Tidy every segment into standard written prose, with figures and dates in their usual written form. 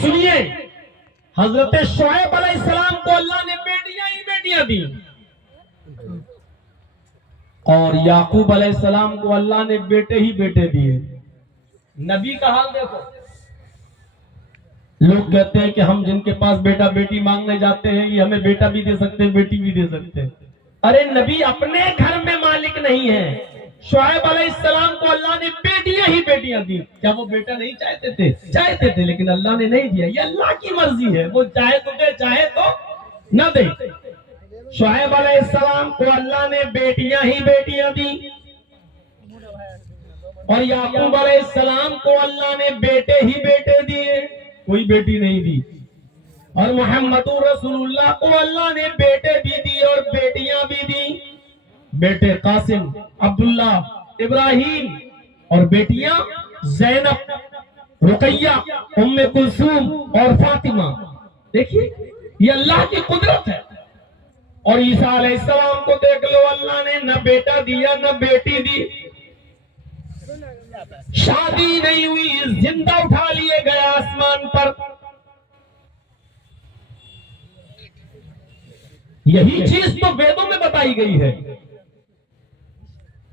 سنیے، حضرت شعیب علیہ السلام کو اللہ نے بیٹیاں ہی بیٹیاں دی، اور یعقوب علیہ السلام کو اللہ نے بیٹے ہی بیٹے دیے۔ نبی کا حال دیکھو، لوگ کہتے ہیں کہ ہم جن کے پاس بیٹا بیٹی مانگنے جاتے ہیں یہ ہمیں بیٹا بھی دے سکتے ہیں بیٹی بھی دے سکتے ہیں۔ ارے نبی اپنے گھر میں مالک نہیں ہے، شعیب علیہ السلام کو اللہ نے بیٹیاں ہی بیٹیاں دی۔ کیا وہ بیٹا نہیں چاہتے تھے؟ چاہتے تھے، لیکن اللہ نے نہیں دیا۔ یہ اللہ کی مرضی ہے، وہ چاہے تو دے، چاہے تو نہ دے۔ شعیب علیہ السلام کو اللہ نے بیٹیاں ہی بیٹیاں دی، اور یعقوب علیہ السلام کو اللہ نے بیٹے ہی بیٹے دیے، کوئی بیٹی نہیں دی۔ اور محمد رسول اللہ کو اللہ نے بیٹے بھی دی اور بیٹیاں بھی دی، بیٹے قاسم، عبداللہ، ابراہیم، اور بیٹیاں زینب، رقیہ، ام کلثوم اور فاطمہ۔ دیکھیے یہ اللہ کی قدرت ہے۔ اور عیسیٰ علیہ السلام کو دیکھ لو، اللہ نے نہ بیٹا دیا نہ بیٹی دی، شادی نہیں ہوئی، زندہ اٹھا لیے گئے آسمان پر۔ یہی چیز تو ویدوں میں بتائی گئی ہے۔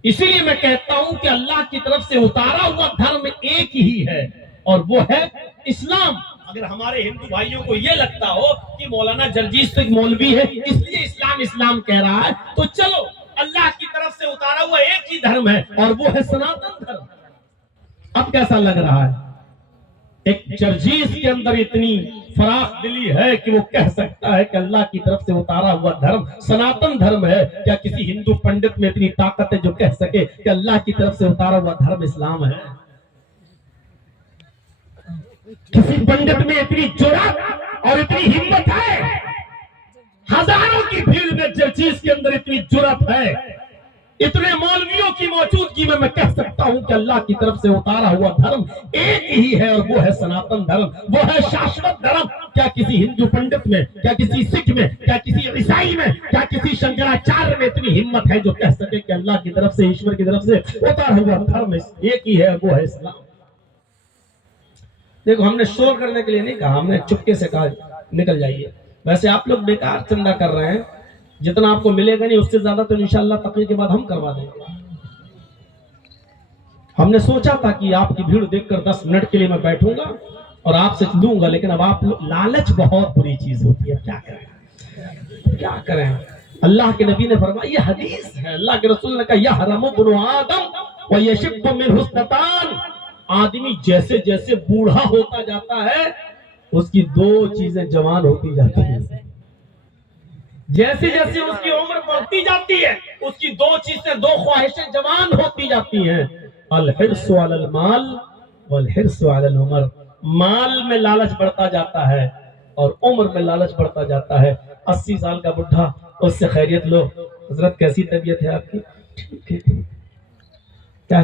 اسی لیے میں کہتا ہوں کہ اللہ کی طرف سے اتارا ہوا دھرم ایک ہی ہے، اور وہ ہے اسلام۔ اگر ہمارے ہندو بھائیوں کو یہ لگتا ہو کہ مولانا جرجیس تو ایک مولوی ہے اس لیے اسلام اسلام کہہ رہا ہے، تو چلو، اللہ کی طرف سے اتارا ہوا ایک ہی دھرم ہے، اور وہ ہے سناتن دھرم۔ اب کیسا لگ رہا ہے؟ ایک جرجیس کے اندر اتنی فراخ دلی ہے کہ وہ کہہ سکتا ہے کہ اللہ کی طرف سے اتارا ہوا دھرم سناتن دھرم ہے۔ کیا کسی ہندو پنڈت میں اتنی طاقت ہے جو کہہ سکے کہ اللہ کی طرف سے اتارا ہوا دھرم اسلام ہے؟ کسی پنڈت میں اتنی جرأت اور اتنی ہمت ہے؟ ہزاروں کی بھیڑ میں جرجیس کے اندر اتنی جرأت ہے، اتنے مولویوں کی موجودگی میں میں کہہ سکتا ہوں کہ اللہ کی طرف سے اتارا ہوا دھرم ایک ہی ہے، اور وہ ہے سناتن دھرم، وہ ہے شاشوت دھرم۔ کیا کسی ہندو پنڈت میں، کیا کسی سکھ میں، کیا کسی عیسائی میں، کیا کسی شنکراچاریہ میں اتنی ہمت ہے جو کہہ سکے کہ اللہ کی طرف سے، ایشور کی طرف سے اتارا ہوا دھرم ایک ہی ہے، وہ ہے اسلام۔ دیکھو، ہم نے شور کرنے کے لیے نہیں کہا، ہم نے چپکے سے کہا نکل جائیے۔ ویسے آپ لوگ بیکار چندہ کر رہے ہیں، جتنا آپ کو ملے گا نہیں اس سے زیادہ تو انشاءاللہ تقریر کے بعد ہم کروا دیں گے۔ ہم نے سوچا تھا کہ آپ کی بھیڑ دیکھ کر 10 منٹ کے لیے میں بیٹھوں گا اور آپ سے لوں گا، لیکن اب آپ لالچ بہت بری چیز ہوتی ہے، کیا کریں کیا کریں۔ اللہ کے نبی نے فرمایا، یہ حدیث ہے، اللہ کے رسول نے کہا، یحرم ابن آدم ویشب من حسنتان۔ آدمی جیسے جیسے بوڑھا ہوتا جاتا ہے اس کی 2 چیزیں جوان ہوتی جاتی ہیں، جیسے جیسے اس کی عمر بڑھتی جاتی ہے اس کی 2 چیزیں، 2 خواہشیں جوان ہوتی جاتی ہیں، الحرص علی المال والحرص علی العمر۔ مال میں لالچ بڑھتا جاتا ہے اور عمر میں لالچ بڑھتا جاتا ہے۔ 80 سال کا بڈھا، اس سے خیریت لو، حضرت کیسی طبیعت ہے آپ کی؟ ٹھیک ہے، کیا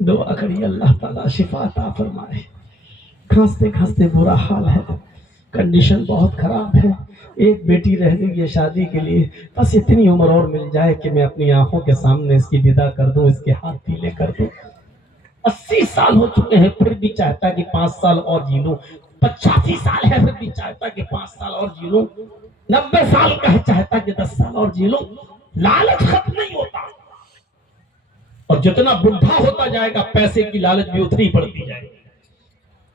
دعا کریے اللہ تعالیٰ شفا عطا فرمائے۔ کھانستے کھانستے برا حال ہے، کنڈیشن بہت خراب ہے، ایک بیٹی رہ گئی ہے شادی کے لیے، بس اتنی عمر اور مل جائے کہ میں اپنی آنکھوں کے سامنے اس کی ودا کر دوں، اس کے ہاتھ پیلے کر دوں۔ 80 سال ہو چکے ہیں پھر بھی چاہتا کہ 5 سال اور جی لوں، 85 سال ہے پھر بھی چاہتا کہ 5 سال اور جی لوں، 90 سال کا ہے چاہتا کہ 10 سال اور جی لوں۔ لالچ ختم نہیں ہوتا، اور جتنا بڈھا ہوتا جائے گا پیسے کی لالچ بھی اتنی بڑھتی جائے گی۔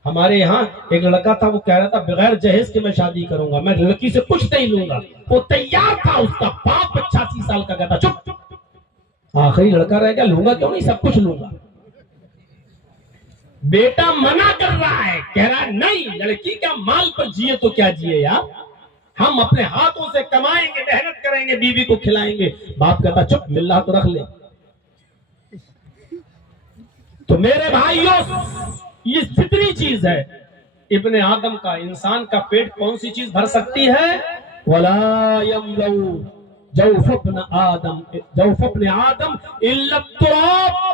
ہمارے یہاں ایک لڑکا تھا، وہ کہہ رہا تھا بغیر جہیز کے میں شادی کروں گا، میں لڑکی سے کچھ نہیں لوں گا۔ وہ تیار تھا، اس کا باپ 85 سال کا کہتا چپ، آخری لڑکا رہ گیا، لوں گا کیوں نہیں، سب کچھ لوں گا۔ بیٹا منع کر رہا ہے، کہہ رہا ہے نہیں، لڑکی کا مال پر جیے تو کیا جیے یار، ہم اپنے ہاتھوں سے کمائیں گے، محنت کریں گے، بیوی کو کھلائیں گے۔ باپ کہتا چپ، مل تو رکھ لے۔ تو میرے بھائیوں، یہ فطری چیز ہے، ابن آدم کا، انسان کا پیٹ کون سی چیز بھر سکتی ہے؟ وَلَا يَمْلَوْ جَوْفَ ابْنِ آدم إِلَّا التُّرَابُ۔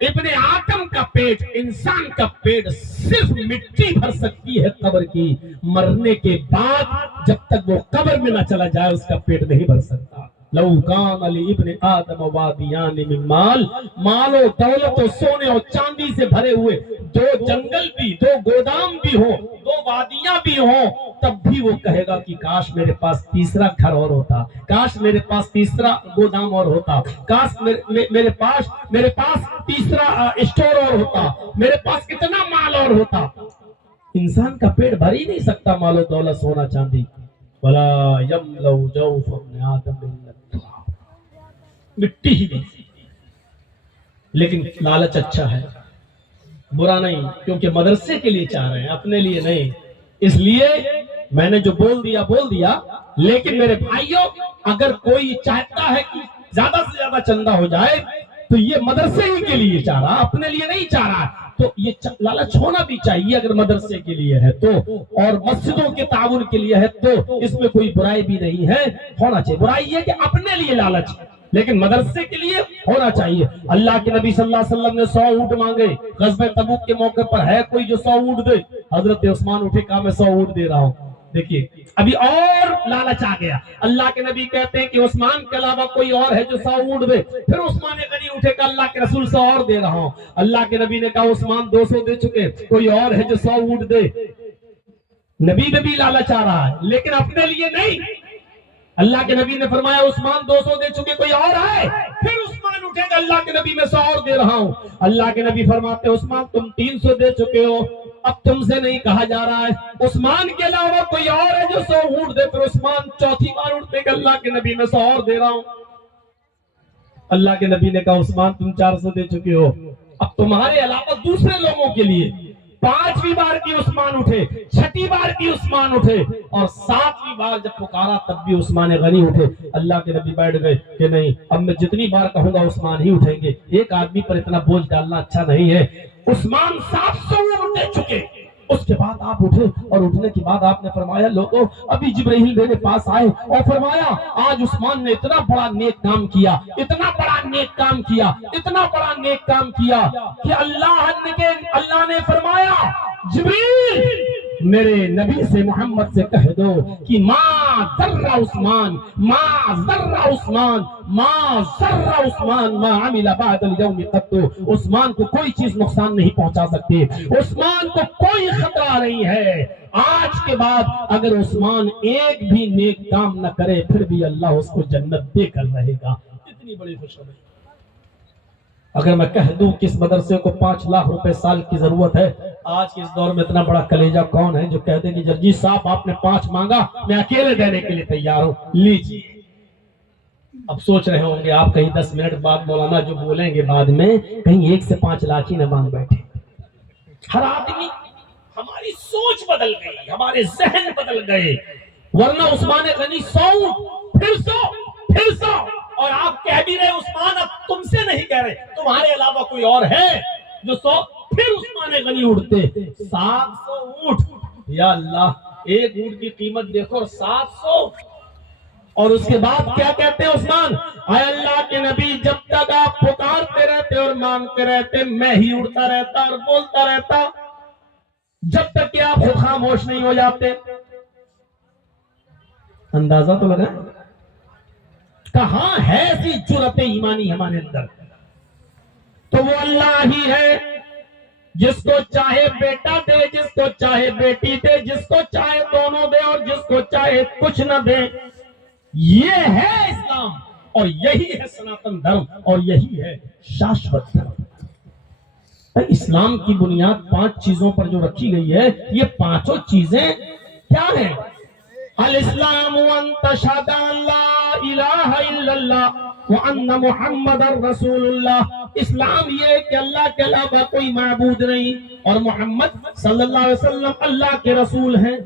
ابن آدم کا پیٹ، انسان کا پیٹ صرف مٹی بھر سکتی ہے قبر کی، مرنے کے بعد جب تک وہ قبر میں نہ چلا جائے اس کا پیٹ نہیں بھر سکتا۔ لو کان لابن آدم وادیان من مال، مال و دولت و سونے اور چاندی سے بھرے ہوئے دو جنگل بھی، دو گودام بھی ہو، دو وادیاں بھی ہوں، تب بھی وہ کہے گا کہ کاش میرے پاس تیسرا گھر اور ہوتا، کاش میرے پاس تیسرا گودام اور ہوتا، کاش میرے پاس تیسرا اسٹور اور ہوتا، میرے پاس کتنا مال اور ہوتا۔ انسان کا پیٹ بھر ہی نہیں سکتا مال و دولت، سونا چاندی۔ ولا یملؤ جوف ابن آدم الا التراب، مٹی ہی نہیں۔ لیکن لالچ اچھا ہے، برا نہیں، کیونکہ مدرسے کے لیے چاہ رہے ہیں، اپنے لیے نہیں۔ اس لیے میں نے جو بول دیا، لیکن میرے بھائیوں، اگر کوئی چاہتا ہے کہ زیادہ سے زیادہ چندہ ہو جائے تو یہ مدرسے ہی کے لیے چاہ رہا، اپنے لیے نہیں چاہ رہا، تو یہ لالچ ہونا بھی چاہیے اگر مدرسے کے لیے ہے تو، اور مسجدوں کے تعاون کے لیے ہے تو اس میں کوئی برائی بھی نہیں ہے، ہونا چاہیے۔ برائی یہ کہ اپنے لیے لالچ، لیکن مدرسے کے لیے ہونا چاہیے۔ اللہ کے نبی صلی اللہ علیہ وسلم نے 100 اونٹ مانگے غزوہ تبوک کے موقع پر، ہے کوئی جو 100 اونٹ دے؟ حضرت عثمان اٹھے، کہا میں 100 اونٹ دے رہا ہوں۔ دیکھیے ابھی اور لالچ آ گیا، اللہ کے نبی کہتے ہیں کہ عثمان کے علاوہ کوئی اور ہے جو 100 اونٹ دے؟ پھر عثمان غنی اٹھے کہ اللہ کے رسول 100 اور دے رہا ہوں۔ اللہ کے نبی نے کہا عثمان 200 دے چکے، کوئی اور ہے جو 100 اونٹ دے؟ نبی میں بھی لالچ آ رہا ہے، لیکن اپنے لیے نہیں۔ اللہ کے نبی نے فرمایا عثمان 200 دے چکے، کوئی اور ہے؟ پھر عثمان اٹھے کہ اللہ کے نبی میں 100 اور دے رہا ہوں۔ اللہ کے نبی فرماتے عثمان تم 300 دے چکے ہو، اب تم سے نہیں کہا جا رہا ہے عثمان کے علاوہ کوئی اور ہے جو 100 اونٹ دے؟ پھر عثمان چوتھی بار اٹھتے کہ اللہ کے نبی میں 100 اور دے رہا ہوں۔ اللہ کے نبی نے کہا عثمان تم 400 دے چکے ہو، اب تمہارے علاوہ دوسرے لوگوں کے لیے۔ 5ویں بار کی عثمان اٹھے، 6ٹھی بار کی عثمان اٹھے، اور 7ویں بار جب پکارا تب بھی عثمان غنی اٹھے۔ اللہ کے نبی بیٹھ گئے کہ نہیں، اب میں جتنی بار کہوں گا عثمان ہی اٹھیں گے، ایک آدمی پر اتنا بوجھ ڈالنا اچھا نہیں ہے۔ عثمان 700 اونٹ دے چکے، اس کے بعد آپ اٹھے، اور اٹھنے کے بعد آپ نے فرمایا لوگوں ابھی جبرائیل میرے پاس آئے اور فرمایا آج عثمان نے اتنا بڑا نیک کام کیا، اتنا بڑا نیک کام کیا، اتنا بڑا نیک کام کیا کہ اللہ نے فرمایا جبرائیل میرے نبی سے محمد سے کہہ دو کہ ما ضر عثمان ما عمل بعد اليوم قط، عثمان کو کوئی چیز نقصان نہیں پہنچا سکتی، عثمان کو کوئی خطرہ نہیں ہے۔ آج کے بعد اگر عثمان ایک بھی نیک کام نہ کرے پھر بھی اللہ اس کو جنت دے کر رہے گا۔ اتنی بڑی خوشخبری۔ اگر میں کہہ دوں کہ اس مدرسے کو 5 لاکھ روپے سال کی ضرورت ہے، آج کے اس دور میں اتنا بڑا کلیجہ کون ہے جو کہہ دے کہ جرجی صاحب آپ نے 5 مانگا، میں اکیلے دینے کے لیے تیار ہوں، لیجیے۔ اب سوچ رہے ہوں گے آپ کہیں 10 منٹ بعد مولانا جو بولیں گے بعد میں کہیں 1 سے 5 لاکھ ہی نہ مانگ بیٹھے۔ ہر آدمی، ہماری سوچ بدل گئی، ہمارے ذہن بدل گئے، ورنہ عثمان غنی 100 پھر 100 اور آپ کہہ بھی رہے عثمان، اب تم سے نہیں کہہ رہے، تمہارے علاوہ کوئی اور ہے جو 100؟ پھر عثمان غنی اٹھتے 700 اونٹ، یا اللہ ایک اونٹ کی قیمت دیکھو 700۔ اور اس کے بعد کیا کہتے ہیں عثمان؟ اے اللہ کے نبی جب تک آپ پکارتے رہتے اور مانگتے رہتے میں ہی اڑتا رہتا اور بولتا رہتا، جب تک کہ آپ خود خاموش نہیں ہو جاتے۔ اندازہ تو لگا کہاں ہے ایسی جرأت ایمانی ہمارے اندر؟ تو وہ اللہ ہی ہے جس کو چاہے بیٹا دے، جس کو چاہے بیٹی دے، جس کو چاہے دونوں دے اور جس کو چاہے کچھ نہ دے۔ یہ ہے اسلام، اور یہی ہے سناتن دھرم، اور یہی ہے شاشوت دھرم۔ اسلام کی بنیاد 5 چیزوں پر جو رکھی گئی ہے، یہ 5 چیزیں کیا ہیں؟ الاسلام ان تشہد ان لا الہ الا اللہ وان محمد رسول اللہ۔ اسلام یہ ہے کہ اللہ کے علاوہ کوئی معبود نہیں اور محمد صلی اللہ علیہ وسلم اللہ کے رسول ہیں۔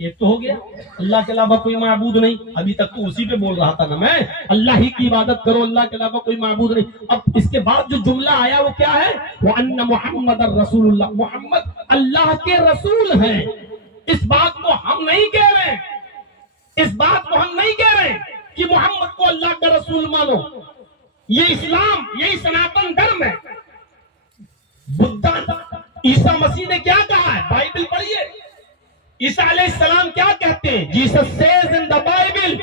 ایک تو ہو گیا اللہ کے علاوہ کوئی معبود نہیں، ابھی تک تو اسی پہ بول رہا تھا نا میں، اللہ ہی کی عبادت کرو، اللہ کے علاوہ کوئی معبود نہیں۔ اب اس کے بعد جو جملہ آیا وہ کیا ہے؟ وَأَنَّ مُحَمَّدَ رَسُولُ اللَّهِ، محمد اللہ کے رسول ہیں۔ اس بات کو ہم نہیں کہہ رہے، اس بات کو ہم نہیں کہہ رہے کہ محمد کو اللہ کا رسول مانو۔ یہ اسلام، یہی سناتن دھرم ہے۔ بدھا عیسیٰ مسیح نے کیا کہا ہے؟ بائبل پڑھیے، عیسیٰ علیہ السلام کیا کہتے ہیں؟ Jesus says in the Bible,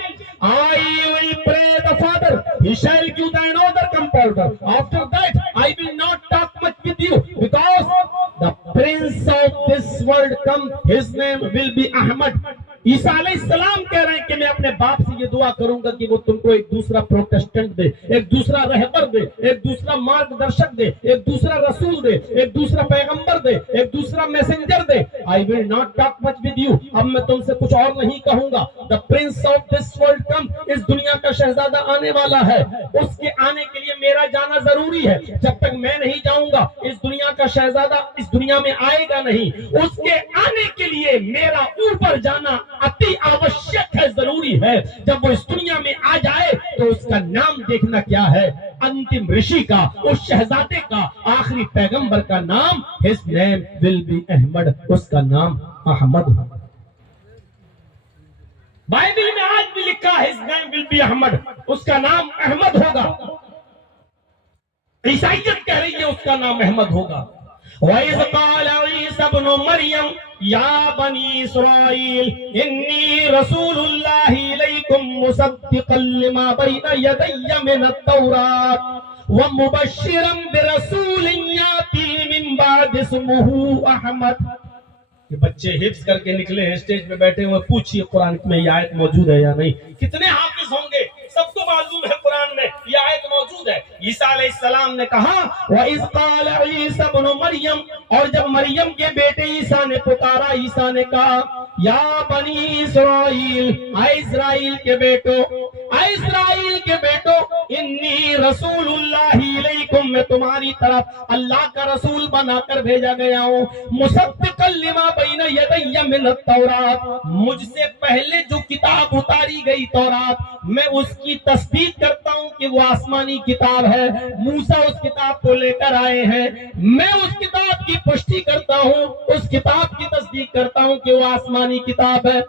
I will pray the Father, He shall give thee another comforter. After that, I will not talk much with you, because prince of this world come, his name will be Ahmad. عیسیٰ علیہ السلام کہہ رہے ہیں کہ میں اپنے باپ سے یہ دعا کروں گا کہ وہ تم کو ایک دوسرا پروٹسٹنٹ دے، ایک دوسرا رہبر دے، ایک دوسرا مارگ درشک دے، ایک دوسرا رسول دے، ایک دوسرا پیغمبر دے، ایک دوسرا messenger they. I will not talk much with you. اب میں تم سے کچھ اور نہیں کہوں گا. The prince of this world come. اس دنیا کا شہزادہ آنے والا ہے. اس کے آنے کے لیے میرا جانا ضروری ہے. جب تک میں نہیں جاؤں گا اس دنیا کا شہزادہ اس دنیا میں آئے گا نہیں. اس کے آنے کے لیے میرا اوپر جانا اتی آوشک ہے، ضروری ہے. جب وہ اس دنیا میں آ جائے تو اس کا نام دیکھنا کیا ہے، انتم رشی کا، اس شہزادے کا، آخری پیغمبر کا نام his name will be Ahmad, اس کا نام احمد ہے. بائبل میں آج بھی لکھا ہے his name will be Ahmad, اس کا نام احمد ہوگا. عیسائیت کہہ رہی ہے اس کا نام احمد ہوگا. وَإِذْ قَالَ عِيسَى ابْنُ مَرْيَمَ يَا بَنِي إِسْرَائِيلَ إِنِّي رَسُولُ اللَّهِ إِلَيْكُمْ مُصَدِّقًا لِمَا بَيْنَ يَدَيَّ مِنَ التَّوْرَاةِ وَمُبَشِّرًا بِرَسُولٍ يَأْتِي مِن بَعْدِي اسْمُهُ أَحْمَدُ. کہ بچے حفظ کر کے نکلے ہیں اسٹیج پہ بیٹھے ہوئے، پوچھئے قرآن میں یہ آیت موجود ہے یا نہیں. کتنے حافظ ہوں گے؟ سب کو معلوم ہے قرآن میں یہ آیت موجود ہے. عیسیٰ علیہ السلام نے کہا وَإِذْ قَالَ عِيسَى ابْنُ مَرْيَمَ، اور جب مریم کے بیٹے عیسیٰ نے پکارا، عیسیٰ نے کہا یا بنی اسرائیل، اے اسرائیل کے بیٹو، اے اسرائیل کے بیٹو، انی رسول اللہ علیکم، میں تمہاری طرف اللہ کا رسول بنا کر بھیجا گیا ہوں. مصدقا لما بین یدی من التوراۃ، مجھ سے پہلے جو کتاب اتاری گئی تورات، میں اس کی تصدیق کرتا ہوں کہ وہ آسمانی کتاب ہے. موسیٰ اس کتاب کو لے کر آئے ہیں، میں اس کتاب کی پشتی کرتا ہوں، اس کتاب کی تصدیق کرتا ہوں کہ وہ آسمانی کتاب ہے.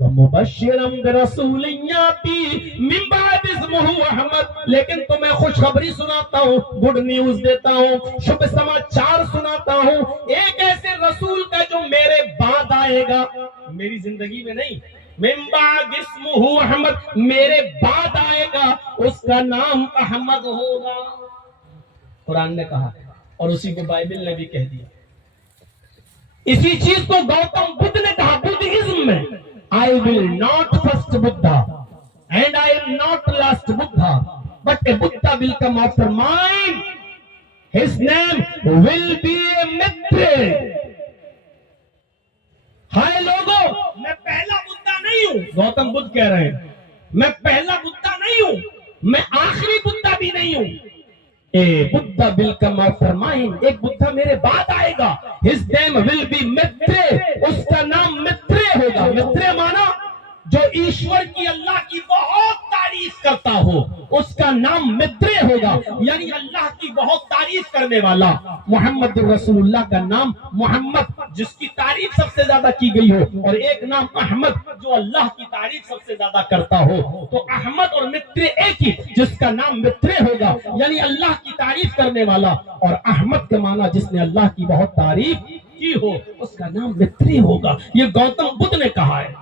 وَمُبَشِّرًا بِرَسُولٍ يَأْتِي مِن بَعْدِي اسْمُهُ أَحْمَدُ، لیکن تمہیں خوشخبری سناتا ہوں، گڈ نیوز دیتا ہوں، شبھ سماچار سناتا ہوں، ایک ایسے رسول کا جو میرے بعد آئے گا، میری زندگی میں نہیں، من بعد اسمہ احمد، میرے بعد آئے گا، اس کا نام احمد ہوگا. قرآن نے کہا اور اسی کو بائبل نے بھی کہہ دیا. اسی چیز کو گوتم بدھ نے کہا بدھزم میں، I will not first Buddha and I am not last Buddha, but a Buddha will come after mine. His name will be a Maitreya. ہائے لوگو، میں پہلا بدھا نہیں ہوں. گوتم بدھ کہہ رہے ہیں میں پہلا بدھا نہیں ہوں، میں آخری بدھا بھی نہیں ہوں. اے Buddha will come after mine، ایک بدھا میرے بعد آئے گا. His name will be Maitreya، اس کا نام Maitreya ہوگا. Maitreya مانا جو ایشور کی، اللہ کی بہت تعریف کرتا ہو، اس کا نام Maitreya ہوگا، یعنی اللہ کی بہت تعریف کرنے والا. محمد رسول اللہ کا نام محمد، جس کی تعریف سب سے زیادہ کی گئی ہو، اور ایک نام احمد جو اللہ کی تعریف سب سے زیادہ کرتا ہو. تو احمد اور Maitreya ایک ہی، جس کا نام Maitreya ہوگا، یعنی اللہ کی تعریف کرنے والا. اور احمد کا معنی جس نے اللہ کی بہت تعریف کی ہو، اس کا نام Maitreya ہوگا. یہ گوتم بدھ نے کہا ہے.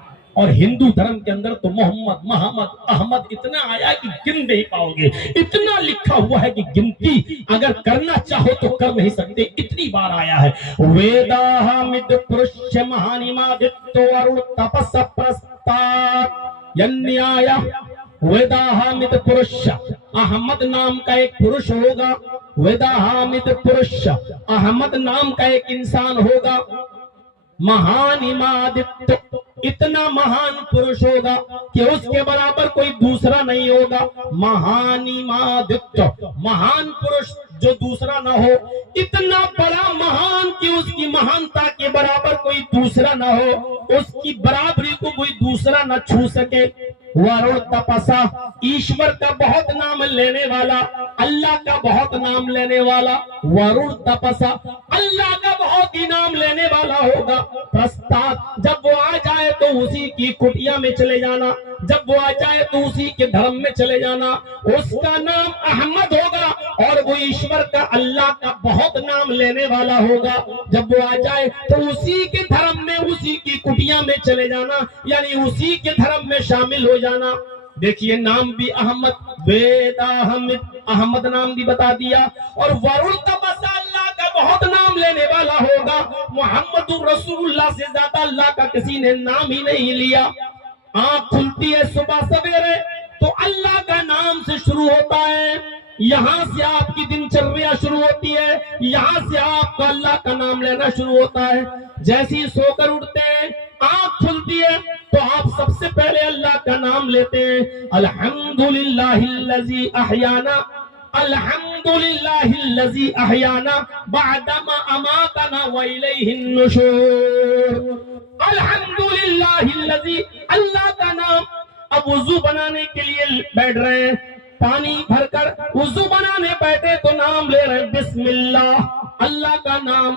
اور ہندو دھرم کے اندر تو محمد احمد اتنا آیا ہے کہ گن نہیں پاؤ گے، اتنا لکھا ہوا ہے کہ گنتی اگر کرنا چاہو تو کر نہیں سکتے، اتنی بار آیا ہے. ویداہمت پرش مہانیمادتو ارون تپس پرستات ینیایا. ویداہمت پرش، احمد نام کا ایک پرش ہوگا. ویداہمت پرش، احمد نام کا ایک انسان ہوگا. مہانیمادت، اتنا مہان پرش ہوگا کہ اس کے برابر کوئی دوسرا نہیں ہوگا. مہانیمادت، مہان پرش جو دوسرا نہ ہو، اتنا بڑا مہان کہ اس کی مہانتا کے برابر کوئی دوسرا نہ ہو، اس کی برابری کو کوئی دوسرا نہ چھو سکے. وارو تپسا، ایشور کا بہت نام لینے والا، اللہ کا بہت نام لینے والا. وارو تپسا، اللہ کا بہت ہی نام لینے والا ہوگا. پرستات، جب وہ آ جائے تو اسی کی کٹیا میں چلے جانا، جب وہ آ جائے تو اسی کے دھرم میں چلے جانا. اس کا نام احمد ہوگا، اور وہ ایشور کا، اللہ کا بہت نام لینے والا ہوگا. جب وہ آ جائے تو اسی کے دھرم میں، اسی کی کٹیا میں چلے جانا، یعنی اسی کے دھرم میں شامل ہو جانا. دیکھیے نام بھی احمد، ویداہمت، احمد نام بھی بتا دیا. اور ورن تپسا، اللہ کا بہت بہت نام لینے والا ہوگا. محمد رسول اللہ سے زیادہ اللہ کا کسی نے نام ہی نہیں لیا. آنکھ کھلتی ہے صبح سویرے تو اللہ کا نام سے شروع ہوتا ہے. یہاں سے آپ کی دن چریا شروع ہوتی ہے, یہاں سے آپ کا اللہ کا نام لینا شروع ہوتا ہے. جیسے ہی سو کر اٹھتے ہیں, آنکھ کھلتی ہے تو آپ سب سے پہلے اللہ کا نام لیتے ہیں. الحمدللہ الذی احیانا, الحمدللہ الذی احیانا بعدما اماتنا والیہ النشور. الحمدللہ الذی, اللہ کا نام. اب وضو بنانے کے لیے بیٹھ رہے ہیں, پانی بھر کر وضو بنانے بیٹھے تو نام لے رہے ہیں بسم اللہ, اللہ کا نام.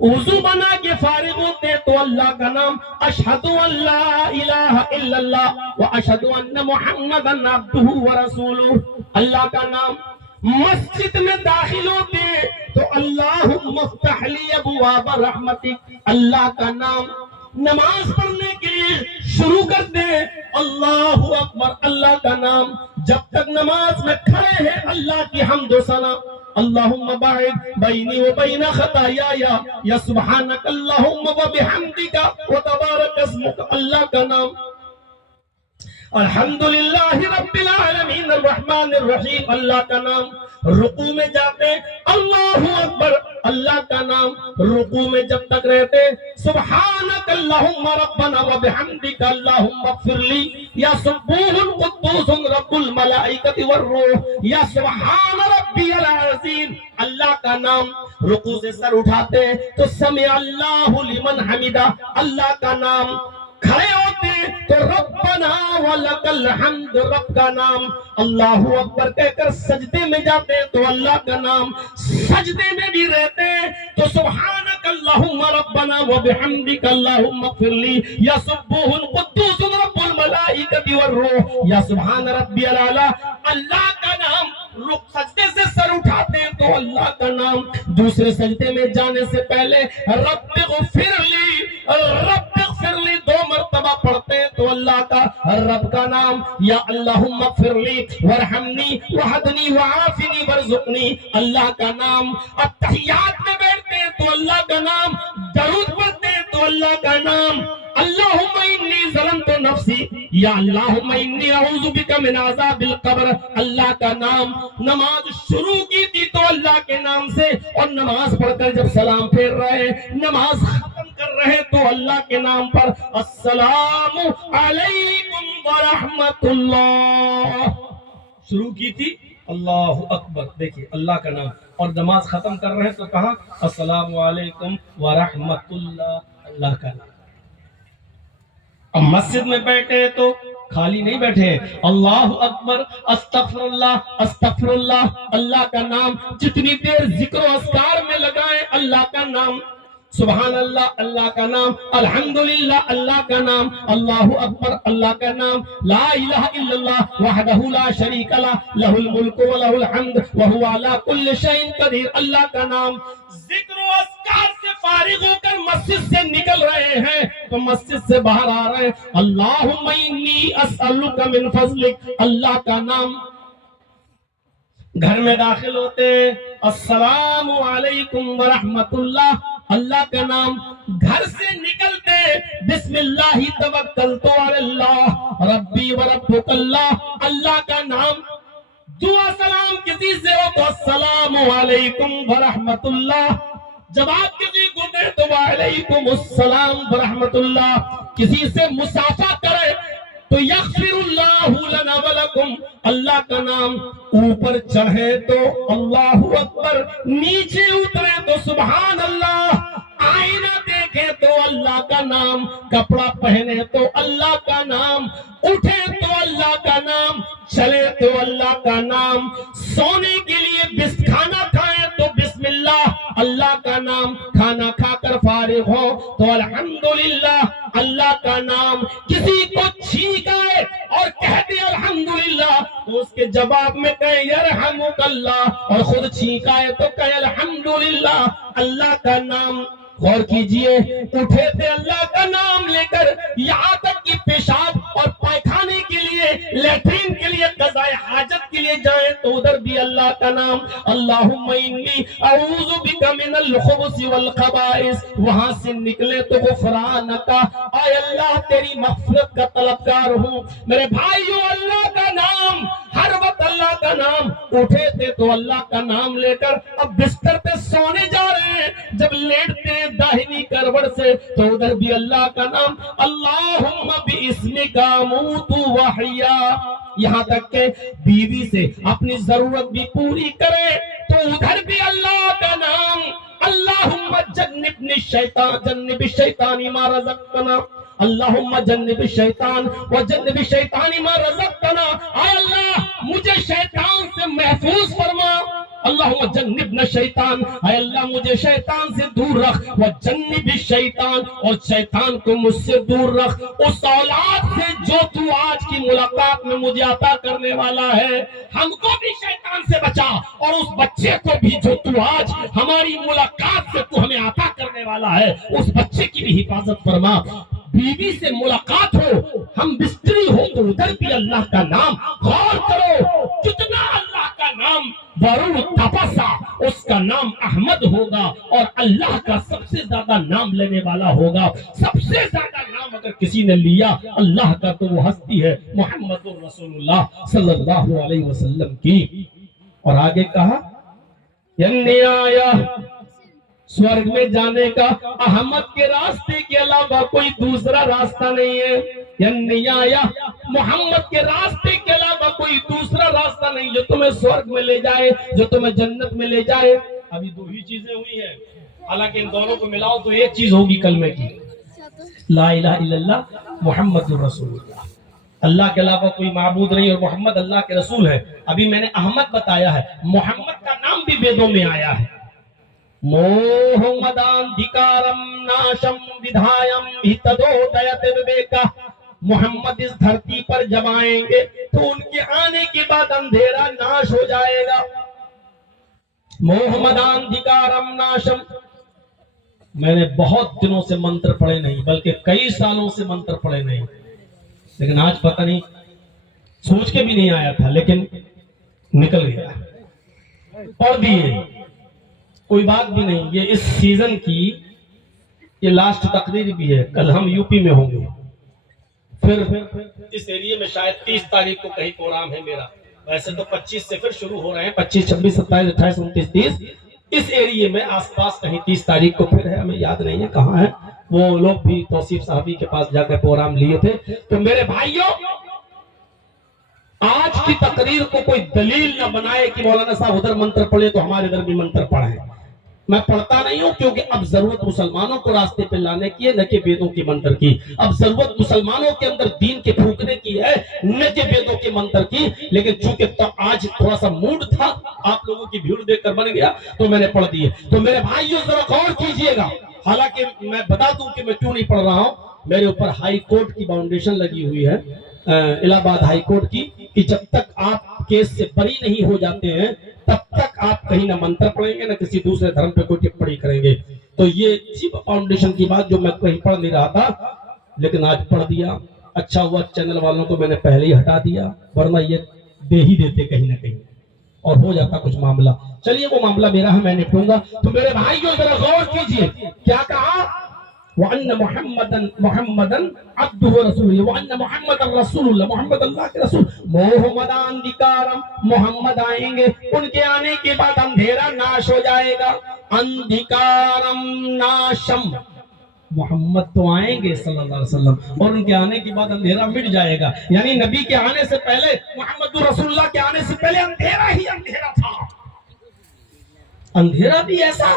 وضو بنا کے فارغ ہوتے تو اللہ کا نام, اشہد ان لا الہ الا اللہ و اشہد ان محمدن عبدہ و رسولہ, اللہ کا نام. مسجد میں داخل ہوتے تو اللہم افتح لی ابواب رحمتک, اللہ کا نام. نماز پڑھنے کے لیے شروع کرتے ہیں اللہ اکبر, اللہ کا نام. جب تک نماز میں کھڑے ہیں اللہ کی حمد و ثنا. اللہم باعد بینی و بین خطایایا یا سبحانک اللہم و بحمدک و تبارک اسمک, اللہ کا نام. الحمدللہ رب العالمین الرحمن الرحیم, اللہ کا نام. رکوع میں جاتے اللہ اکبر, اللہ کا نام. رکوع میں جب تک رہتے سبحانک اللہم ربنا و بحمدک اللہم اغفر لی یا سبوح القدوس رب الملائکۃ والروح یا سبحان ربی العظیم, اللہ کا نام. رکوع سے سر اٹھاتے تو سمع اللہ لمن حمدہ, اللہ کا نام. کھڑے ہوتے تو ربنا ولک الحمد, رب کا نام. اللہ اکبر کہہ کر سجدے میں جاتے تو اللہ کا نام. سجدے میں بھی رہتے تو سبحانک اللہم ربنا وبحمدک اللہم اغفر لی یا سبوح القدوس رب الملائکۃ والروح یا سبحان ربی الاعلی, اللہ کا نام. سجدے سے سر اٹھاتے ہیں تو اللہ کا نام. دوسرے سجدے میں جانے سے پہلے رب اغفر لی, رب اغفر لی 2 مرتبہ پڑھتے ہیں تو اللہ کا رب کا نام. یا اللہم اغفر لی ورحمنی وحدنی وعافنی ورزقنی, اللہ کا نام. التحیات میں بیٹھتے ہیں تو اللہ کا نام. درود پڑھتے ہیں تو اللہ کا نام. اللہم انی ظلمت نفسی یا اللہم انی اعوذ بک من عذاب القبر, اللہ کا نام. نماز شروع کی تھی تو اللہ کے نام سے, اور نماز پڑھ کر جب سلام پھیر رہے, نماز ختم کر رہے تو اللہ کے نام پر السلام علیکم ورحمت اللہ شروع کی تھی. اللہ اکبر, دیکھیے اللہ کا نام. اور نماز ختم کر رہے تو کہا السلام علیکم ورحمت اللہ, اللہ کا نام. اب مسجد میں بیٹھے تو خالی نہیں بیٹھے, اللہ اکبر استغفر اللہ, اللہ کا نام. جتنی دیر ذکر و اذکار میں لگائیں اللہ کا نام. سبحان اللہ, اللہ کا نام. الحمدللہ, اللہ کا نام. اللہ اکبر, اللہ کا نام. لا الہ الا اللہ وحدہ لا شریک لہ لہ الملک و لہ الحمد وہو علی کل شیء قدیر, اللہ کا نام. ذکر و اذکار سے فارغ ہو کر مسجد سے نکل رہے ہیں تو مسجد سے باہر آ رہے ہیں اللہم انی اسألک من فضلک, اللہ کا نام. گھر میں داخل ہوتے السلام علیکم ورحمت اللہ, اللہ کا نام. گھر سے نکلتے بسم اللہ توکلت علی اللہ ربی وربک اللہ, اللہ کا نام. دعا سلام کسی سے ہو تو السلام علیکم ورحمت اللہ, جب آپ کسی کو دے تو وعلیکم السلام ورحمت اللہ. کسی سے مصافحہ کرے تو یغفر اللہ لنا ولکم, اللہ کا نام. اوپر چڑھے تو اللہ اکبر, نیچے اترے تو سبحان اللہ, آئینہ دیکھے تو اللہ کا نام, کپڑا پہنے تو اللہ کا نام, اٹھے تو اللہ کا نام, چلے تو اللہ کا نام, سونے کے لیے کھانا کھائے تو بسم اللہ, اللہ کا نام. کھانا کھا کر فارغ ہو تو الحمدللہ, اللہ کا نام. کسی کو چھینک آئے اور کہہ دے الحمدللہ تو اس کے جواب میں کہے یرحمک اللہ, اور خود چھینک آئے تو کہے الحمدللہ, اللہ کا نام. غور کیجئے, اٹھے تھے اللہ کا نام لے کر, یہاں تک کہ پیشاب اور پائخانے کے لیے, لیٹرین کے لیے, قضاء حاجت کے لیے جائیں تو ادھر بھی اللہ کا نام. اللہم انی اعوذ بک من الخبث والخبائث، وہاں سے نکلے تو غفرانک، اے اللہ تیری مغفرت کا طلبگار ہوں۔ میرے بھائیو، اللہ کا نام ہر وقت، اللہ کا نام، اٹھے تھے تو اللہ کا نام لے کر اب بستر پہ سونے جا رہے ہیں، جب لیٹتے ہیں داہنی کروٹ سے تو ادھر بھی اللہ کا نام، اللہم باسمک اموت واحیا، یہاں تک کہ بیوی سے اپنی ضرورت بھی پوری کرے تو ادھر بھی اللہ کا نام، اللہم جنبنی الشیطان، جنب الشیطان ما رزقتنا، اللہم جنب الشیطان وجنب الشیطان ما رزقتنا، اے اللہ مجھے شیطان سے محفوظ فرما، اللہم جنبنا الشیطان، اے اللہ مجھے شیطان سے دور رکھ، وجنب الشیطان، اور شیطان کو مجھ سے دور رکھ، اس اولاد سے جو تو آج کی ملاقات میں مجھے عطا کرنے والا ہے، ہم کو بھی شیطان سے بچا، اور اس بچے کو بھی جو تو آج ہماری ملاقات سے تو ہمیں عطا کرنے والا ہے، اس بچے کی بھی حفاظت فرما۔ بیوی سے ملاقات ہو، ہم بستری ہو تو ادھر بھی اللہ کا نام، غور کرو کتنا اللہ کا نام ورو تپسا، اس کا نام احمد ہوگا، اور اللہ کا سب سے زیادہ نام لینے والا ہوگا۔ سب سے زیادہ نام اگر کسی نے لیا اللہ کا تو وہ ہستی ہے محمد رسول اللہ صلی اللہ علیہ وسلم کی۔ اور آگے کہا ینی آیا، سورگ میں جانے کا احمد کے راستے کے علاوہ کوئی دوسرا راستہ نہیں ہے، ینی آیا، محمد کے راستے کے علاوہ کوئی دوسرا راستہ نہیں جو تمہیں سورگ میں لے جائے، جو تمہیں جنت میں لے جائے۔ ابھی دو ہی چیزیں ہوئی ہیں، حالانکہ ان دونوں کو ملاؤ تو ایک چیز ہوگی کلمے کی، لا الہ الا اللہ محمد رسول اللہ، اللہ کے علاوہ کوئی معبود نہیں اور محمد اللہ کے رسول ہے۔ ابھی میں نے احمد بتایا ہے، محمد کا نام بھی ویدوں میں آیا ہے، موہمداندھکارم ناشم ودھایم ہتدودیت وویکا، محمد اس دھرتی پر جب آئیں گے تو ان کے آنے کے بعد اندھیرا ناش ہو جائے گا۔ موہمداندھکارم ناشم، میں نے بہت دنوں سے منتر پڑھے نہیں، بلکہ کئی سالوں سے منتر پڑھے نہیں، لیکن آج پتہ نہیں، سوچ کے بھی نہیں آیا تھا لیکن نکل گیا، پڑھ دیے، کوئی بات بھی نہیں۔ یہ اس سیزن کی یہ لاسٹ تقریر بھی ہے، کل ہم یو پی میں ہوں گے، پھر اس ایریے میں شاید 30 تاریخ کو کہیں پروگرام ہے میرا، ویسے تو 25 سے پھر شروع ہو رہے ہیں، 25 26 27 28 29 30، اس ایریے میں آس پاس کہیں 30 تاریخ کو پھر ہے، ہمیں یاد نہیں ہے کہاں ہے، وہ لوگ بھی توصیف صاحبی کے پاس جا کر پروگرام لیے تھے۔ تو میرے بھائیوں، آج کی تقریر کو کوئی دلیل نہ بنائے کہ مولانا صاحب ادھر منتر پڑھے تو ہمارے ادھر بھی منتر پڑھیں، میں پڑھتا نہیں ہوں، کیونکہ اب ضرورت مسلمانوں کو راستے پہ لانے کی ہے، نہ کہ ویدوں کی منتر کی۔ اب ضرورت مسلمانوں کے اندر دین کے پھونکنے کی ہے، نہ کہ ویدوں کے منتر کی، لیکن چونکہ آج تھوڑا سا موڈ تھا، آپ لوگوں کی بھیڑ دیکھ کر بن گیا تو میں نے پڑھ دیے۔ تو میرے بھائیوں ذرا غور کیجئے گا، حالانکہ میں بتا دوں کہ میں کیوں نہیں پڑھ رہا ہوں، میرے اوپر ہائی کورٹ کی باؤنڈیشن لگی ہوئی ہے، الہ آباد ہائی کورٹ کی، کہ جب تک آپ کیس سے بری نہیں ہو جاتے ہیں تب تک آپ کہیں نہ منتر پڑھیں گے نہ کسی دوسرے دھرم پہ کوئی ٹپڑی کریں گے۔ تو یہ صرف فاؤنڈیشن کی بات جو میں کہیں پڑھ نہیں رہا تھا لیکن آج پڑھ دیا، اچھا ہوا چینل والوں کو میں نے پہلے ہی ہٹا دیا، ورنہ یہ دے ہی دیتے کہیں نہ کہیں اور ہو جاتا کچھ معاملہ۔ چلیے وہ معاملہ میرا ہے، میں نپٹوں گا۔ تو میرے بھائیوں ذرا غور کیجئے، کیا کہا؟ وَأَنَّ مُحَمَّدًا عَبْدُهُ وَرَسُولُهُ وَأَنَّ مُحَمَّدًا رَسُولُ اللَّهِ، محمد اللہ کے رسول۔ موہمداندھکارم، محمد آئیں گے، ان کے آنے کے بعد اندھیرا ناش ہو جائے گا۔ اندھکارم ناشم، محمد تو آئیں گے صلی اللہ علیہ وسلم اور ان کے آنے کے بعد اندھیرا مٹ جائے گا، یعنی نبی کے آنے سے پہلے، محمد رسول اللہ کے آنے سے پہلے اندھیرا ہی اندھیرا تھا۔ اندھیرا بھی ایسا،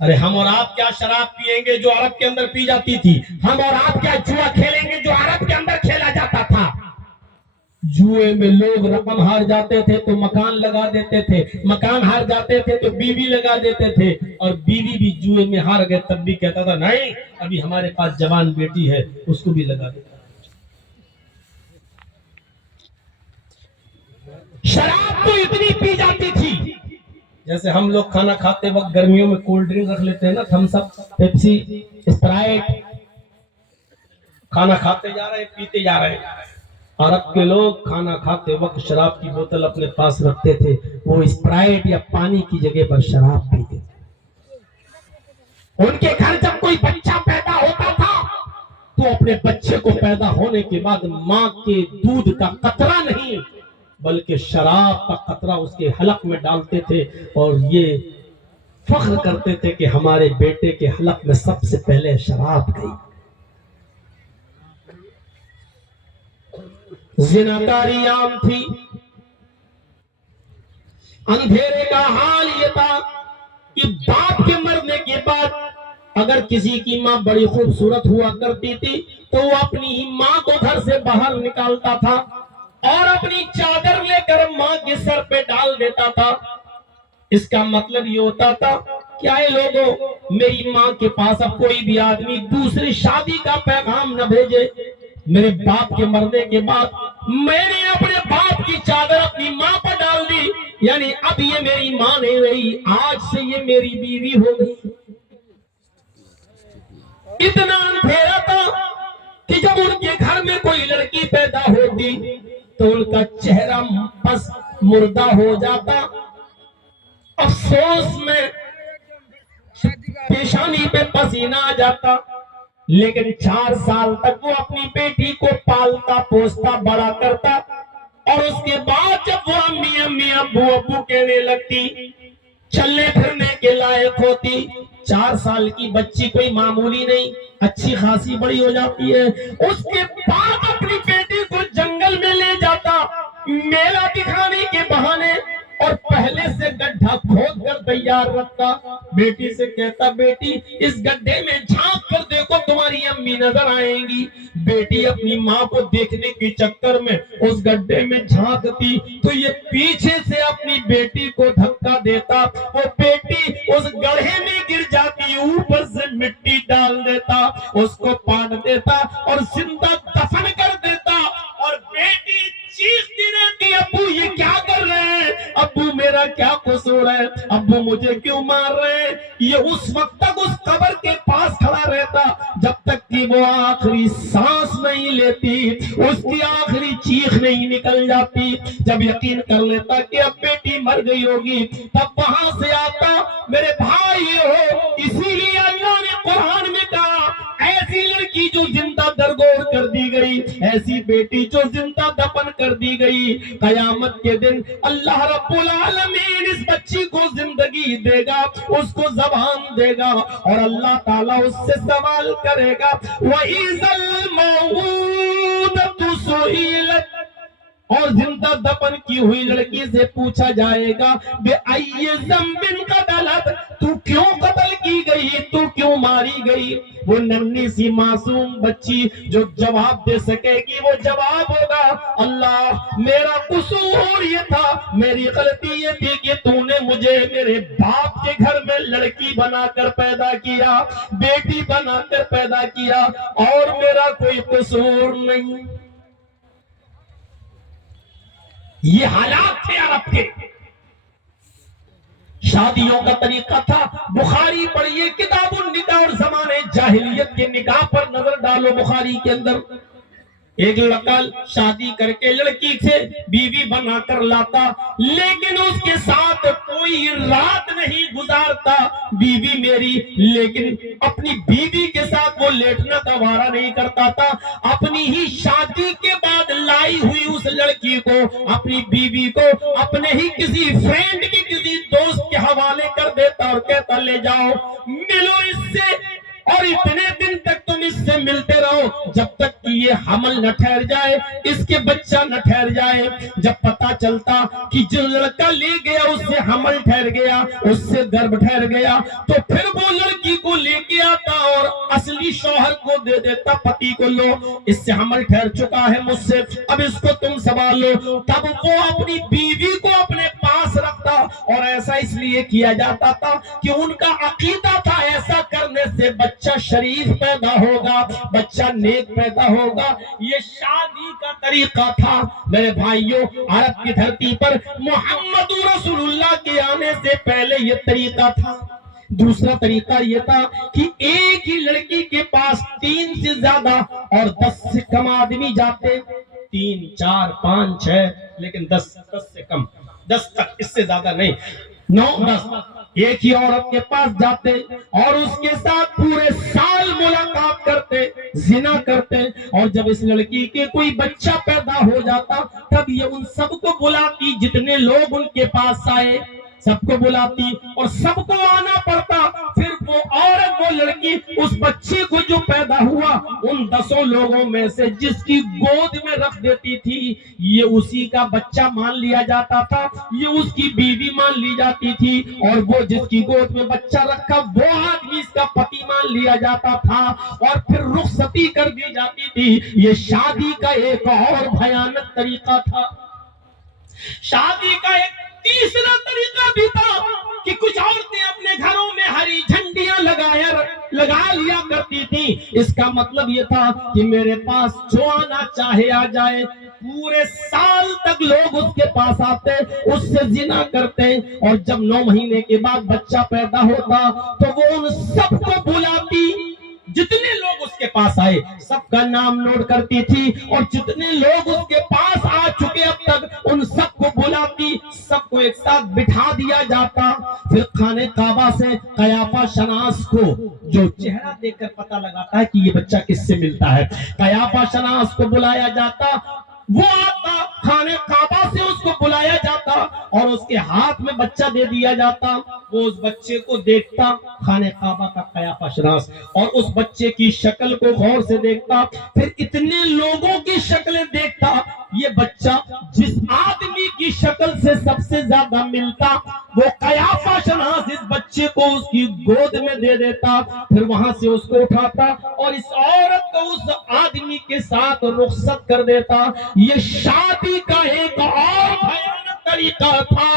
ارے ہم اور آپ کیا شراب پیئیں گے جو عرب کے اندر پی جاتی تھی، ہم اور آپ کیا جوا کھیلیں گے جو عرب کے اندر کھیلا جاتا تھا۔ جوئے میں لوگ رقم ہار جاتے تھے تو مکان لگا دیتے تھے، مکان ہار جاتے تھے تو بیوی لگا دیتے تھے، اور بیوی بھی جوئے میں ہار گئے تب بھی کہتا تھا نہیں ابھی ہمارے پاس جوان بیٹی ہے اس کو بھی لگا دیتا۔ شراب تو اتنی پی جاتی تھی، جیسے ہم لوگ کھانا کھاتے وقت گرمیوں میں کولڈ ڈرنک رکھ لیتے ہیں نا، تھمس اپ، پیپسی، اسپرائٹ، کھانا کھاتے جا رہے ہیں پیتے جا رہے ہیں۔ عرب کے لوگ کھانا کھاتے وقت شراب کی بوتل اپنے پاس رکھتے تھے، وہ اسپرائٹ یا پانی کی جگہ پر شراب پیتے تھے۔ ان کے گھر جب کوئی بچہ پیدا ہوتا تھا تو اپنے بچے کو پیدا ہونے کے بعد ماں کے دودھ کا قطرہ نہیں بلکہ شراب کا قطرہ اس کے حلق میں ڈالتے تھے اور یہ فخر کرتے تھے کہ ہمارے بیٹے کے حلق میں سب سے پہلے شراب گئی۔ زناکاری عام تھی، اندھیرے کا حال یہ تھا کہ باپ کے مرنے کے بعد اگر کسی کی ماں بڑی خوبصورت ہوا کرتی تھی تو وہ اپنی ہی ماں کو گھر سے باہر نکالتا تھا اور اپنی چادر لے کر ماں کے سر پہ ڈال دیتا تھا۔ اس کا مطلب یہ ہوتا تھا کہ اے لوگوں، میری ماں کے پاس اب کوئی بھی آدمی دوسری شادی کا پیغام نہ بھیجے۔ میرے باپ کے مرنے کے بعد میں نے اپنے باپ کی چادر اپنی ماں پر ڈال دی، یعنی اب یہ میری ماں نہیں رہی، آج سے یہ میری بیوی ہو گئی۔ اتنا اندھیرا تھا کہ جب ان کے گھر میں کوئی لڑکی پیدا ہوتی تو ان کا چہرہ بس مردہ ہو جاتا، افسوس میں پیشانی پہ پسینہ آ جاتا۔ لیکن 4 سال تک وہ اپنی بیٹی کو پالتا پوستا بڑا کرتا اور اس کے بعد جب وہ امی امی ابو ابو کہنے لگتی، چلنے پھرنے کے لائق ہوتی، 4 سال کی بچی کوئی معمولی نہیں، اچھی خاصی بڑی ہو جاتی ہے، اس کے بعد اپنی بیٹی کو جنگل میں لے جاتا میلہ دکھانے کے بہانے اور پہلے سے گڈھا کھود کر تیار رکھتا۔ بیٹی سے کہتا، بیٹی اس گڈھے میں جھانک کر دیکھو، تمہاری امی نظر آئیں گی۔ بیٹی اپنی ماں کو دیکھنے کے چکر میں اس گڈھے میں جھانکتی تو یہ پیچھے سے اپنی بیٹی کو دھکا دیتا، وہ بیٹی اس گڑھے میں گر جاتی، اوپر سے مٹی ڈال دیتا، اس کو پاٹ دیتا اور زندہ دفن کر دیتا اور بیٹی چیختی رہتی، ابو یہ کیا کر رہے ہیں، ابو میرا کیا قصور ہے، ابو مجھے کیوں مار رہے ہیں۔ یہ اس وقت تک اس قبر کے پاس کھڑا رہتا جب تک کہ وہ آخری سانس نہیں لیتی، اس کی آخری چیخ نہیں نکل جاتی۔ جب یقین کر لیتا کہ اب بیٹی مر گئی ہوگی تب وہاں سے آتا، میرے بھائی ہو، اسی لیے اللہ نے قرآن میں کہا، ایسی لڑکی جو زندہ درگور کر دی گئی، ایسی بیٹی جو زندہ دفن کر دی گئی، قیامت کے دن اللہ رب العالمین اس بچی کو زندگی دے گا، اس کو زبان دے گا اور اللہ تعالیٰ اس سے سوال کرے گا، وَإِذَا الْمَوْءُودَةُ سُئِلَتْ، اور زندہ دفن کی ہوئی لڑکی سے پوچھا جائے گا، بِأَيِّ ذَنبٍ قَتَلَتْ، تو کیوں قتل کی گئی، تو کیوں ماری گئی۔ وہ ننھی سی معصوم بچی جو جواب دے سکے گی وہ جواب ہوگا، اللہ میرا قصور یہ تھا، میری غلطی یہ تھی کہ تو نے مجھے میرے باپ کے گھر میں لڑکی بنا کر پیدا کیا، بیٹی بنا کر پیدا کیا اور میرا کوئی قصور نہیں۔ یہ حالات تھے عرب کے، شادیوں کا طریقہ تھا۔ بخاری پڑھیے کتاب النکاح اور زمانے جاہلیت کے نکاح پر نظر ڈالو۔ بخاری کے اندر ایک لڑکا شادی کر کے لڑکی سے بیوی بنا کر لاتا، لیکن اس کے ساتھ کوئی رات نہیں گزارتا، بیوی میری، لیکن اپنی بیوی کے ساتھ وہ لیٹنا کا وعدہ نہیں کرتا تھا۔ اپنی ہی شادی کے بعد لائی ہوئی اس لڑکی کو، اپنی بیوی کو اپنے ہی کسی فرینڈ کی کسی دوست کے حوالے کر دیتا اور کہتا، لے جاؤ ملو اس سے اور اتنے دن تک تم اس سے ملتے رہو جب تک کہ یہ حمل نہ ٹھہر جائے، اس کے بچہ نہ ٹھہر جائے۔ جب پتا چلتا کہ جو لڑکا لے گیا اس سے حمل ٹھہر گیا، اس سے گربھ ٹھہر گیا، تو پھر وہ لڑکی کو لے کے آتا اور اصلی شوہر کو دے دیتا، پتی کو، لو اس سے حمل ٹھہر چکا ہے مجھ سے، اب اس کو تم سنبھال لو۔ تب وہ اپنی بیوی کو اپنے پاس رکھتا، اور ایسا اس لیے کیا جاتا تھا کہ ان کا عقیدہ تھا ایسا کرنے سے بچہ شریف پیدا ہوگا، بچہ نیک پیدا ہوگا۔ یہ شادی کا طریقہ تھا میرے بھائیوں۔ عرب کی دھرتی پر محمد رسول اللہ کے آنے سے پہلے یہ طریقہ تھا۔ دوسرا طریقہ یہ تھا کہ ایک ہی لڑکی کے پاس 3 سے زیادہ اور 10 سے کم آدمی جاتے، 3 4 5 6، لیکن 10 سے کم، 10 تک، اس سے زیادہ نہیں، 9 10 ایک ہی عورت کے پاس جاتے اور اس کے ساتھ پورے سال ملاقات کرتے، زنا کرتے، اور جب اس لڑکی کے کوئی بچہ پیدا ہو جاتا تب یہ ان سب کو بلاتی، جتنے لوگ ان کے پاس آئے سب کو بلاتی اور سب کو آنا پڑتا۔ پھر وہ عورت، وہ لڑکی اس بچے کو جو پیدا ہوا ان 10 لوگوں میں سے جس کی گود میں رکھ دیتی تھی، یہ اسی کا بچہ مان لیا جاتا تھا، یہ اس کی بیوی مان لی جاتی تھی، اور وہ جس کی گود میں بچہ رکھا وہ آدمی اس کا پتی مان لیا جاتا تھا، اور پھر رخصتی کر دی جاتی تھی۔ یہ شادی کا ایک اور بھیانک طریقہ تھا۔ شادی کا ایک تیسرا طریقہ بھی تھا کہ کچھ عورتیں اپنے گھروں میں ہری جھنڈیاں لگا لیا کرتی تھی۔ اس کا مطلب یہ تھا کہ میرے پاس جو آنا چاہے آ جائے، پورے سال تک لوگ اس کے پاس آتے، اس سے زنا کرتے، اور جب 9 مہینے کے بعد بچہ پیدا ہوتا تو وہ ان سب کو بلاتی، جتنے لوگ اس کے پاس آئے سب کا نام نوٹ کرتی تھی، اور جتنے لوگ اس کے پاس آ چکے اب تک ان سب کو بلاتی، سب کو ایک ساتھ بٹھا دیا جاتا۔ پھر خانہ کعبہ سے قیافہ شناس کو، جو چہرہ دیکھ کر پتہ لگاتا ہے کہ یہ بچہ کس سے ملتا ہے، قیافہ شناس کو بلایا جاتا، وہ آتا، خانہ کعبہ سے اس کو بلایا جاتا اور اس کے ہاتھ میں بچہ دے دیا جاتا۔ وہ اس بچے کو دیکھتا، خانہ کعبہ کا قیافہ شناس، اور اس بچے کی شکل کو غور سے دیکھتا، پھر اتنے لوگوں کی شکلیں دیکھتا، یہ بچہ جس آدمی کی شکل سے سب سے زیادہ ملتا وہ قیافہ شناس اس بچے کو اس کی گود میں دے دیتا، پھر وہاں سے اس کو اٹھاتا اور اس عورت کو اس آدمی کے ساتھ رخصت کر دیتا۔ یہ شادی کا ایک اور بھیانک طریقہ تھا۔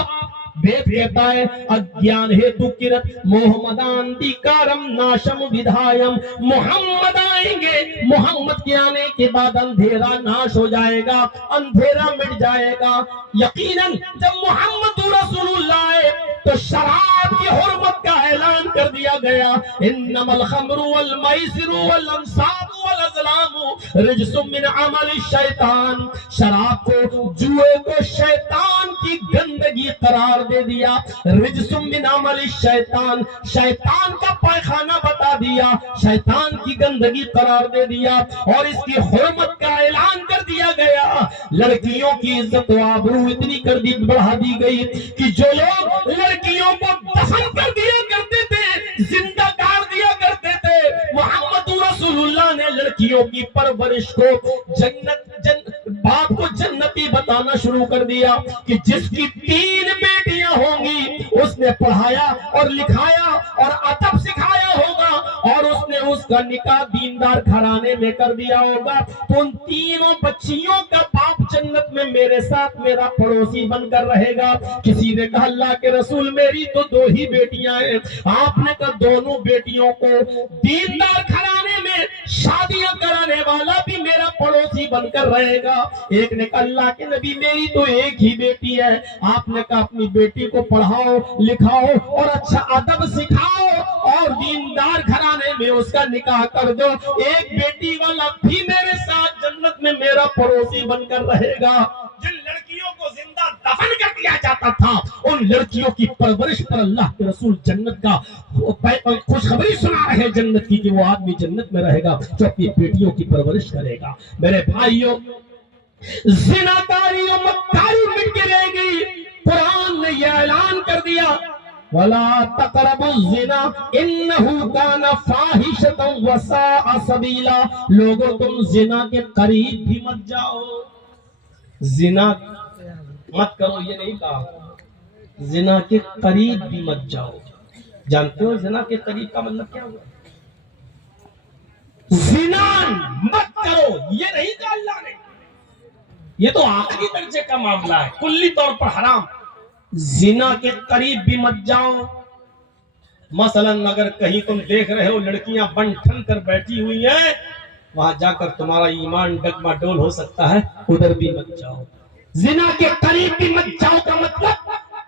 وید کہتا ہے اگیان ہیتو کرت محمدان دیکارم ناشم ودھایم، محمد آئیں گے، محمد کے آنے کے بعد اندھیرا ناش ہو جائے گا، اندھیرا مٹ جائے گا۔ یقیناً جب محمد رسول اللہ آئے تو شراب کی حرمت کا اعلان کر دیا گیا، انما الخمر والمیسر والانصاب والازلام رجس من عمل الشیطان، شراب کو، جوئے کو شیطان کی گندگی قرار دے دیا، رجس من عمل الشیطان، شیطان کا پائخانہ بتا دیا، شیطان کی گندگی قرار دے دیا، اور اس کی حرمت کا اعلان کر دیا گیا۔ لڑکیوں کی عزت و آبرو اتنی بڑھا دی گئی کہ جو لوگ لڑکیوں کو دفن کر دیا کرتے تھے، زندہ کر دیا کرتے تھے، محمد رسول اللہ نے لڑکیوں کی پرورش کو باپ کو جنتی بتانا شروع کر دیا کہ جس کی 3 بیٹیاں ہوں گی اس نے پڑھایا اور لکھایا اور ادب سکھایا ہوگا، اور اس نے اس کا نکاح دیندار گھرانے میں کر دیا ہوگا، تو ان 3 بچیوں کا باپ جنت میں میرے ساتھ میرا پڑوسی بن کر رہے گا۔ کسی نے کہا اللہ کے رسول میری تو 2 ہی بیٹیاں ہیں، آپ نے کہا دونوں بیٹیوں کو دیندار گھرانے میں شادیاں کرانے والا بھی میرا پڑوسی بن کر رہے گا۔ ایک نے کہا اللہ کے نبی میری تو 1 ہی بیٹی ہے، آپ نے کہا اپنی بیٹی کو پڑھاؤ لکھاؤ اور اچھا ادب سکھاؤ اور دیندار گھرانے میں اس کا نکاح کر دو، 1 بیٹی والا بھی میرے ساتھ جنت میں میرا پڑوسی بن کر رہے گا۔ جن لڑکیوں کو زندہ دفن کر دیا جاتا تھا ان لڑکیوں کی پرورش پر اللہ کے رسول جنت کا خوشخبری سنا رہے جنت کی کہ وہ آدمی جنت میں رہے گا جو اپنی بیٹیوں کی پرورش کرے گا۔ میرے بھائیوں، زناکاری و مکاری مٹ کے رہ گئی۔ قرآن نے یہ اعلان کر دیا وَلَا تَقْرَبُوا الزِّنَا إِنَّهُ كَانَ فَاحِشَةً وَسَاءَ سَبِيلًا، لوگوں تم زنا کے قریب بھی مت جاؤ، زنا مت کرو یہ نہیں کہا، زنا کے قریب بھی مت جاؤ۔ جانتے ہو زنا کے قریب کا مطلب کیا ہوا؟ زنا مت کرو یہ نہیں کہا اللہ نے، یہ تو آخری درجے کا معاملہ ہے، کلی طور پر حرام۔ زنا کے قریب بھی مت جاؤ۔ مثلا اگر کہیں تم دیکھ رہے ہو لڑکیاں بن ٹھن کر بیٹھی ہوئی ہیں، وہاں جا کر تمہارا ایمان ڈگما ڈول ہو سکتا ہے، ادھر بھی مت جاؤ۔ زنا کے قریب بھی مت جاؤ کا مطلب